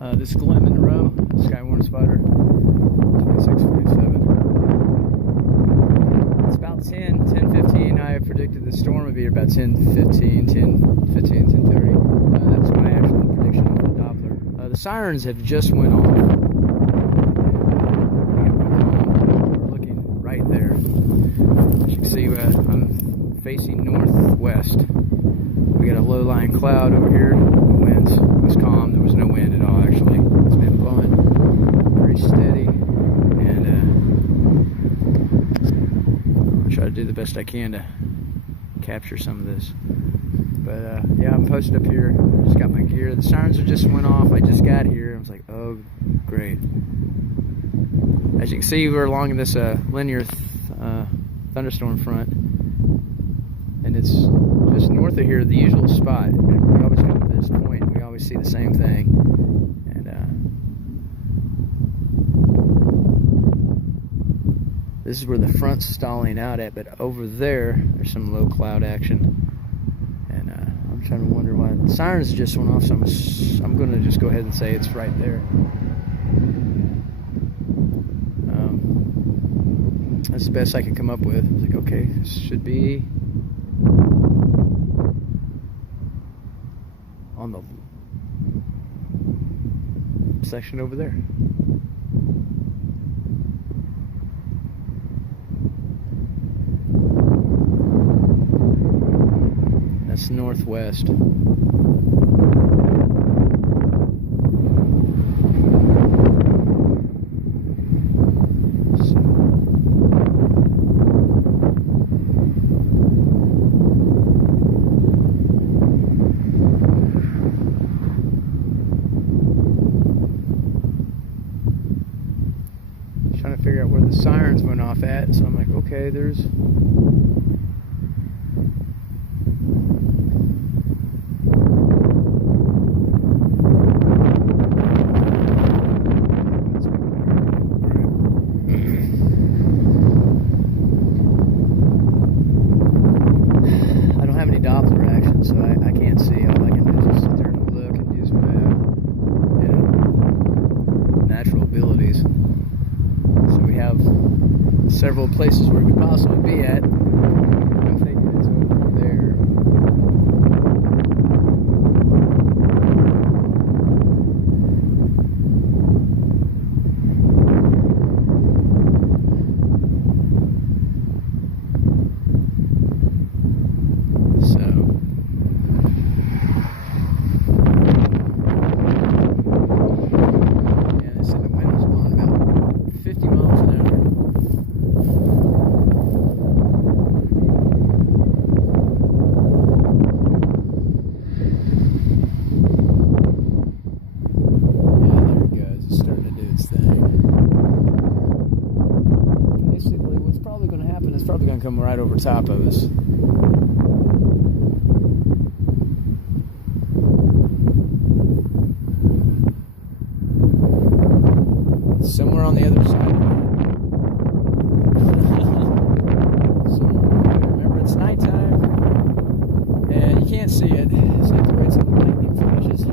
This is Glenn Monroe, SkyWarn Spider, 2647. It's about 10:15. I predicted the storm would be about 10:15, 10:15, 10:30. That's my actual prediction of the Doppler. The sirens have just went off. We're looking right there. As you can see, I'm facing northwest. We got a low-lying cloud over here. The wind was calm. There was no wind at all, actually. It's been blowing pretty steady. And I'll try to do the best I can to capture some of this. But yeah, I'm posted up here. Just got my gear. The sirens just went off. I just got here. I was like, oh, great. As you can see, we're along this linear thunderstorm front. And it's just north of here, the usual spot. We always come to this point, we always see the same thing. And this is where the front's stalling out at, but over there, there's some low cloud action. And I'm trying to wonder why. The sirens just went off, so I'm going to just go ahead and say it's right there. That's the best I can come up with. I was like, okay, this should be on the section over there. That's northwest. Trying to figure out where the sirens went off at, so I'm like, okay, there's I don't have any Doppler action, so I can't see. All I can do is just sit there and look and use my natural abilities. So we have several places where we could possibly be at. I'm thinking it's over there. So yeah, they said the wind was blowing about 50 miles an hour. Yeah, there it goes. It's starting to do its thing. Basically, what's probably going to happen is probably going to come right over top of us. Somewhere on the other side of it. So remember, it's nighttime and you can't see it, so you have to wait till the lightning flashes.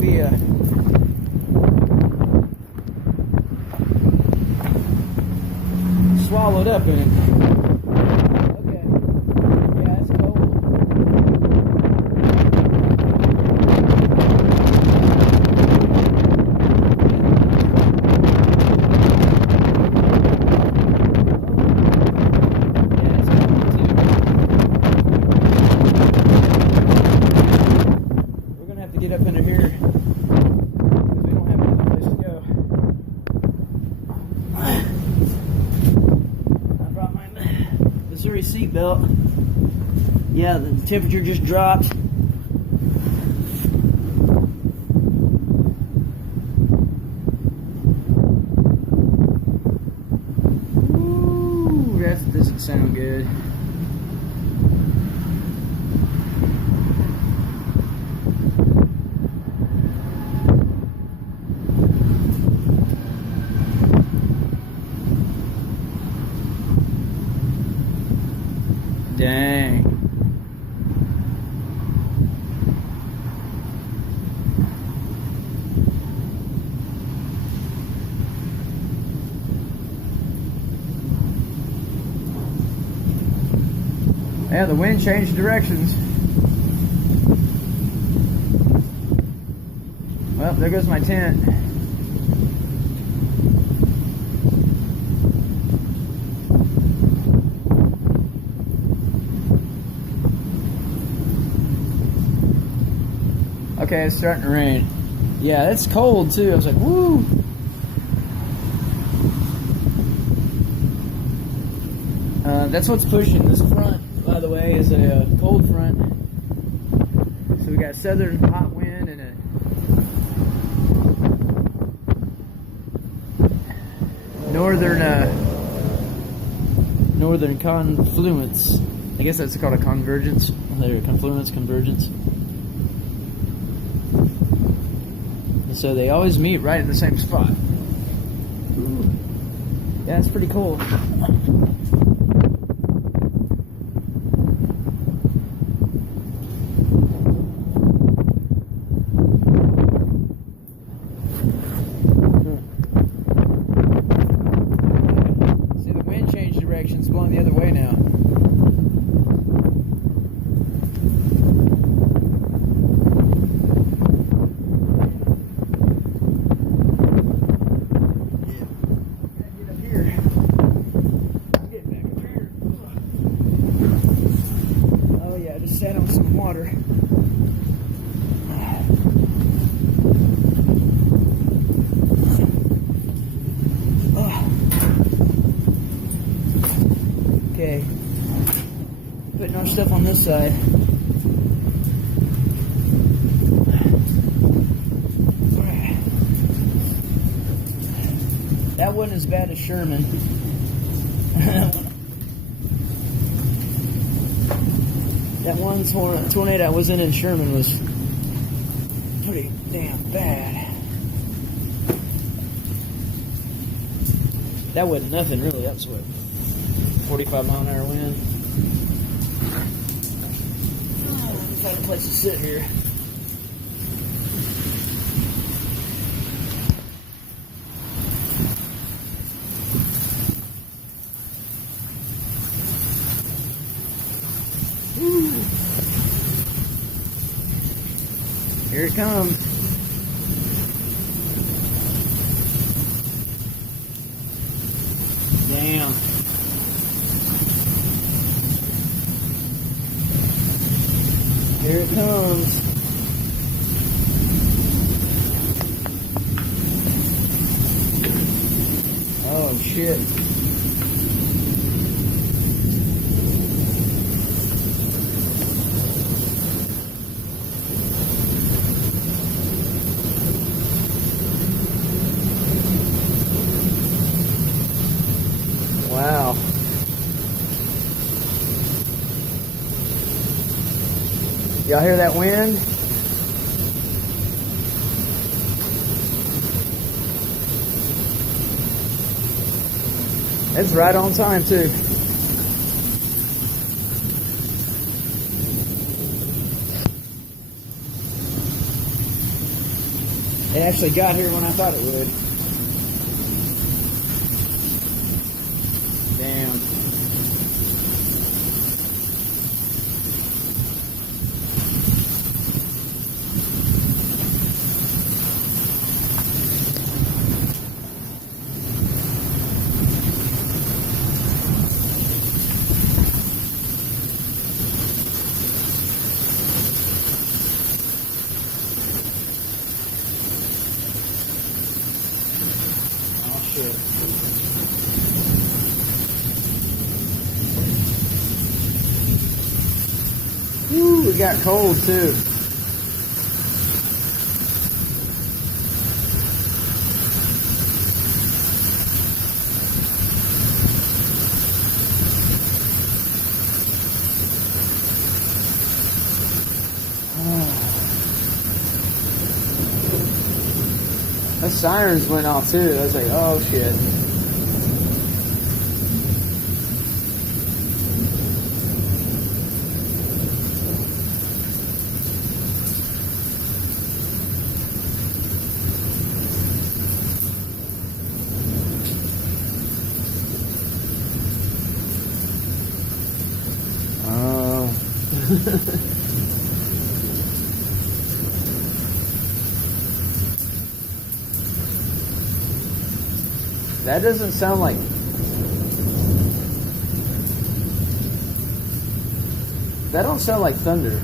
be a swallowed up in it. Okay. Yeah, it's cold. Get up under here because we don't have another place to go. I brought my Missouri seatbelt. Yeah, the temperature just dropped. Ooh, that doesn't sound good. Dang. Yeah, the wind changed directions. Well, there goes my tent. Okay, it's starting to rain. Yeah, it's cold too. I was like, woo! That's what's pushing this front, by the way, is a cold front. So we got southern hot wind and a northern confluence. I guess that's called a convergence. There, confluence, convergence. So they always meet right in the same spot. Ooh. Yeah, it's pretty cool. See, the wind changed directions, blowing the other way now. Sat on some water. Okay, putting our stuff on this side. That wasn't as bad as Sherman. That one tornado I was in Sherman was pretty damn bad. That wasn't nothing really. That was what, 45-mile-an-hour wind. Oh, let me find a place to sit here. Here it comes. Damn. Here it comes. Oh shit. Wow. Y'all hear that wind? It's right on time too. It actually got here when I thought it would. Damn. Ooh, it got cold too. The sirens went off too. I was like, oh shit. That doesn't sound like... That don't sound like thunder.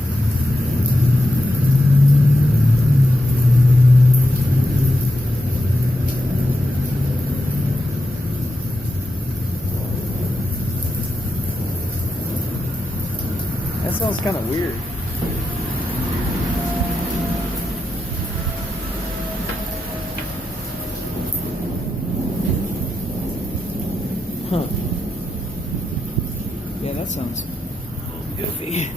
That sounds kind of weird. Huh. Yeah, that sounds goofy.